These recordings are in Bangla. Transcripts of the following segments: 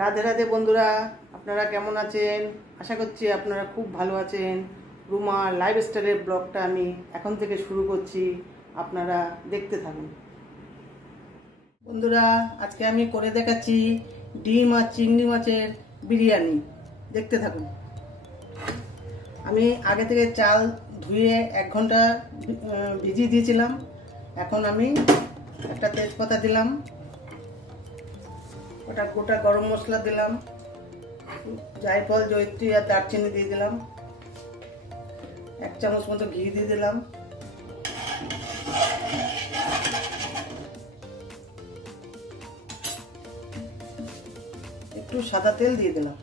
রাধে রাধে বন্ধুরা, আপনারা কেমন আছেন? আশা করছি আপনারা খুব ভালো আছেন। রুমা লাইফস্টাইলের ব্লগটা আমি এখন থেকে শুরু করছি, আপনারা দেখতে থাকুন। বন্ধুরা, আজকে আমি করে দেখাচ্ছি ডিম আর চিংড়ি মাছের বিরিয়ানি, দেখতে থাকুন। আমি আগে থেকে চাল ধুয়ে 1 ঘন্টা ভিজিয়ে দিয়েছিলাম। এখন আমি একটা তেজপাতা দিলাম, ওটা গোটা গরম মশলা দিলাম, জায়ফল জয়িত্রী আর দারচিনি দিয়ে দিলাম, 1 চামচ মতো ঘি দিয়ে দিলাম, একটু সাদা তেল দিয়ে দিলাম,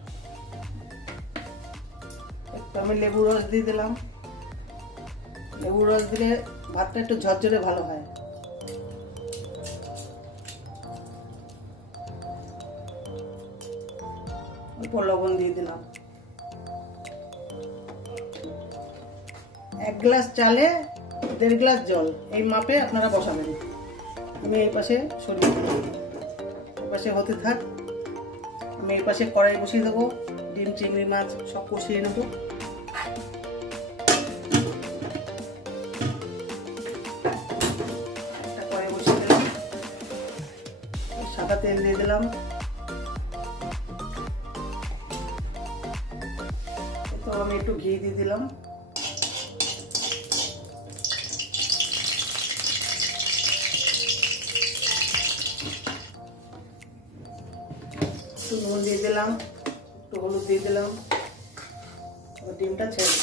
একটু আমি লেবু রস দিয়ে দিলাম। লেবু রস দিলে ভাতটা একটু ঝরঝরে ভালো হয়। অল্প লবণ দিয়ে দিলাম। 1 গ্লাস চালে 1.5 গ্লাস জল, এই মাপে আপনারা বসাবেন। আমি এই পাশে সরিয়ে দেবো, এই পাশে হতে থাক। আমি এই পাশে কড়াই বসিয়ে দেবো, ডিম চিংড়ি মাছ সব কষিয়ে নেবো। একটা কড়াই বসিয়ে দিলাম, সাদা তেল দিয়ে দিলাম, তো আমি একটু ঘি দিয়ে দিলাম, একটু নুন দিয়ে দিলাম, একটু হলুদ দিয়ে দিলাম, ডিমটা ছেড়ে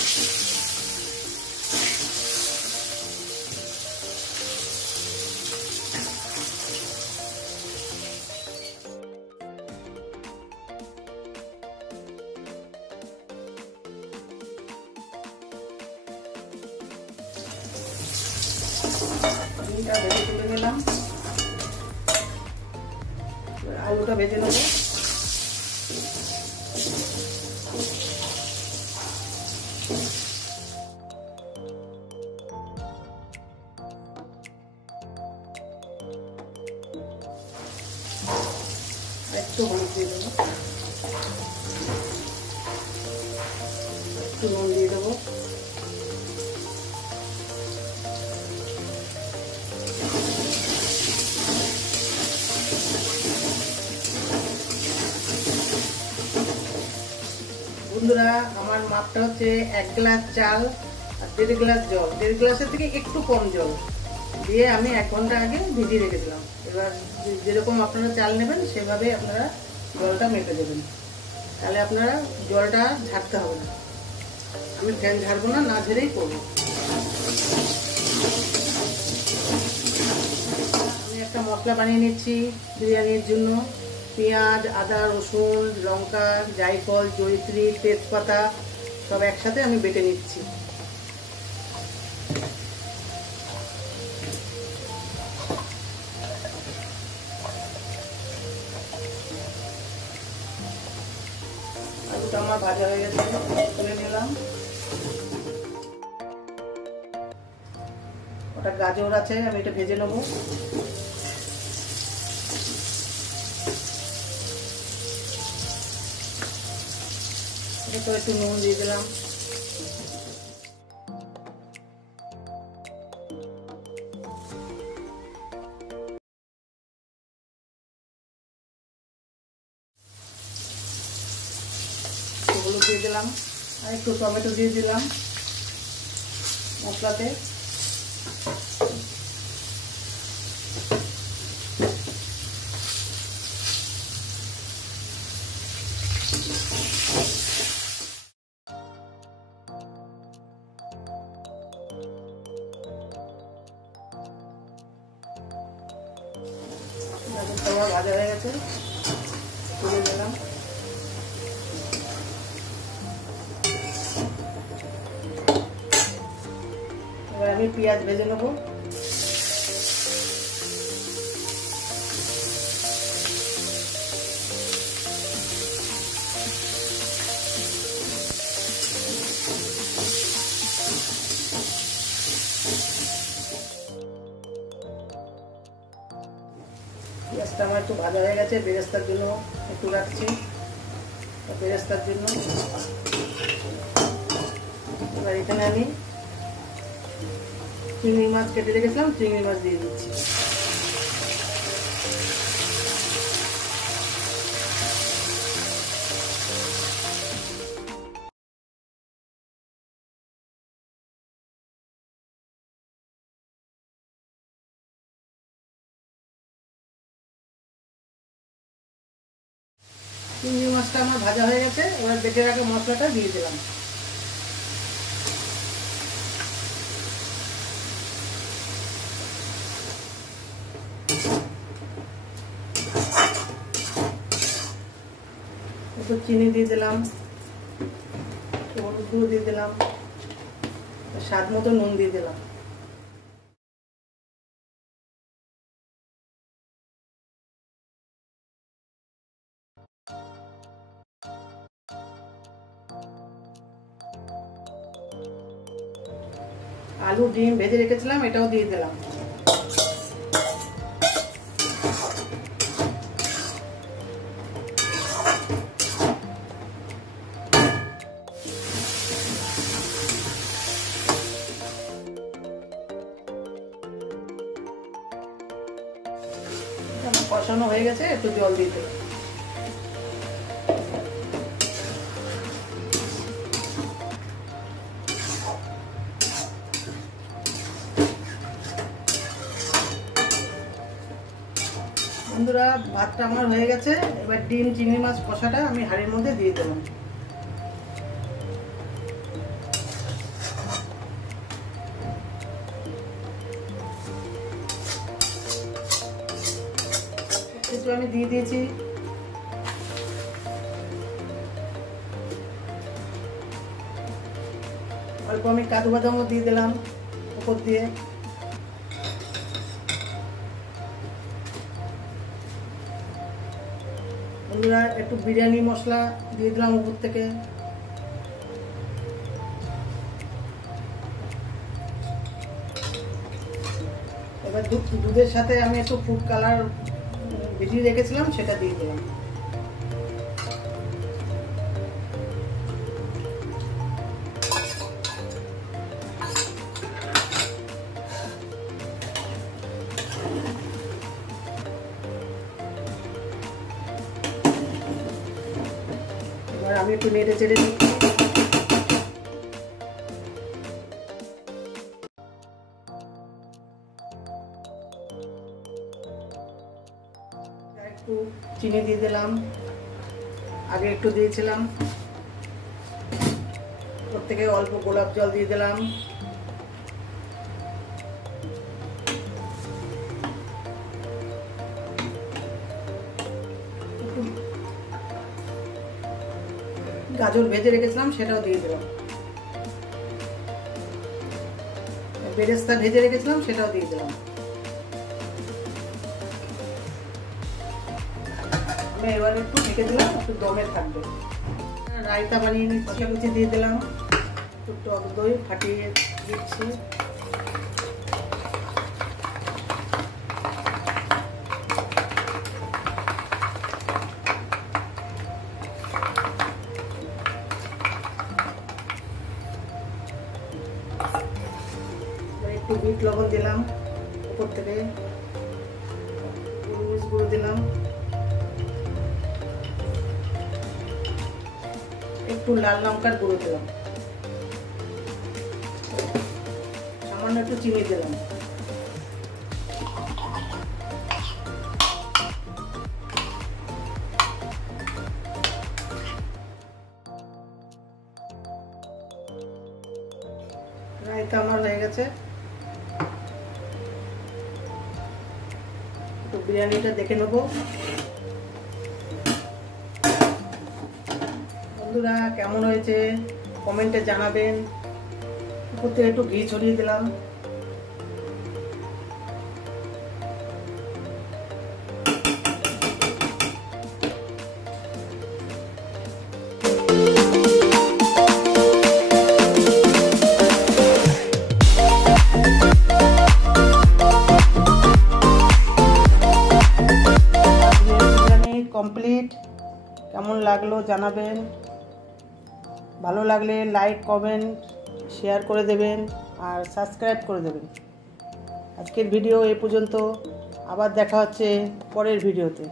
ডিমটা ভেজে তুলে নিলাম। আলুটা ভেজে নেব। একটু হলুদ দিয়ে দেবো, একটু নুন দিয়ে দেবো, বন্ধুরা আমার মাপটা হচ্ছে 1 গ্লাস চাল আর 1.5 গ্লাস জল, 1.5 গ্লাসের থেকে একটু কম জল দিয়ে আমি 1 ঘন্টা আগে ভিজিয়ে রেখেছিলাম। এবার যেরকম আপনারা চাল নেবেন সেভাবে আপনারা জলটা মেপে দেবেন, তাহলে আপনারা জলটা ঝাড়তে হবে না। আমি ফ্যান ঝাড়বো না, না ঝেড়েই করবো। আমি একটা মশলা বানিয়ে নিচ্ছি বিরিয়ানির জন্য। পেঁয়াজ, আদা, রসুন, লঙ্কা, জায়ফল, জয়িত্রী, তেজপাতা সব একসাথে আমি বেটে নিচ্ছি। আলুটা আমার ভাজা হয়ে গেছে, তুলে নিলাম। ওটা গাজর আছে, আমি এটা ভেজে নেবো। একটু নুন দিয়ে দিলাম, হলুদ দিয়ে দিলাম, আর একটু টমেটো দিয়ে দিলাম মশলাতে। ভাজা হয়ে গেছে, তুলে দিলাম। এবার আমি পেঁয়াজ ভেজে নেবো। পেঁয়াজটা আমার একটু ভাজা হয়ে গেছে, বেরেস্তার জন্য একটু রাখছি বেরেস্তার জন্য। এবার এখানে আমি চিংড়ি মাছ কেটে রেখেছিলাম, চিংড়ি মাছ দিয়ে দিচ্ছি। চিংড়ি মাছটা আমার ভাজা হয়ে গেছে, এবার বেটে রাখা মশলাটা দিয়ে দিলাম। একটু চিনি দিয়ে দিলাম, হলুদ গুঁড়ো দিয়ে দিলাম, স্বাদ মতো নুন দিয়ে দিলাম। আলু ডিম ভেজে রেখেছিলাম, এটাও দিয়ে দিলাম। কষানো হয়ে গেছে, একটু জল দিয়ে দিলাম। বন্ধুরা, ভাতটা আমার হয়ে গেছে, এবার ডিম চিংড়ি মাছ কষাটা আমি হাঁড়ির মধ্যে দিয়ে দিলাম। একটু আমি দিয়ে দিয়েছি। অল্প আমি কাজু বাদামও দিয়ে দিলাম উপর দিয়ে। বন্ধুরা, একটু বিরিয়ানি মশলা দিয়ে দিলাম উপর থেকে। এবার দুধের সাথে আমি একটু ফুড কালার ভিজিয়ে রেখেছিলাম, সেটা দিয়ে দিলাম। এবার আমি একটু নেড়ে চেড়ে নিচ্ছি। একটু চিনি দিয়ে দিলাম, আগে একটু দিয়েছিলাম। ওর থেকে অল্প গোলাপ জল দিয়ে দিলাম। গাজর ভেজে রেখেছিলাম, সেটাও দিয়ে দিলাম। বেরেস্তা ভেজে রেখেছিলাম, সেটাও দিয়ে দিলাম। এবার একটু ঢেকে দিলাম, একটু দমে থাকবে। রায়তা বানিয়ে নিচ্ছি, লুচি দিয়ে দিলাম, একটু টক দই ফাটিয়ে দিচ্ছি। একটু বিট লবণ দিলাম উপর থেকে, গোলমরিচ গুঁড়ো দিলাম, একটু লাল লঙ্কার গুঁড়ো দিলাম, সামান্য একটু চিনি দিলাম। রায়তা আমার হয়ে গেছে। তো বিরিয়ানিটা দেখে নেবো। বন্ধুরা, কেমন হয়েছে কমেন্টে জানাবেন। উপর থেকে একটু ঘি ছড়িয়ে দিলাম। কমপ্লিট। কেমন লাগলো জানাবেন। ভালো লাগলে লাইক কমেন্ট শেয়ার করে দেবেন আর সাবস্ক্রাইব করে দেবেন। আজকের ভিডিও এই পর্যন্ত, আবার দেখা হচ্ছে পরের ভিডিওতে।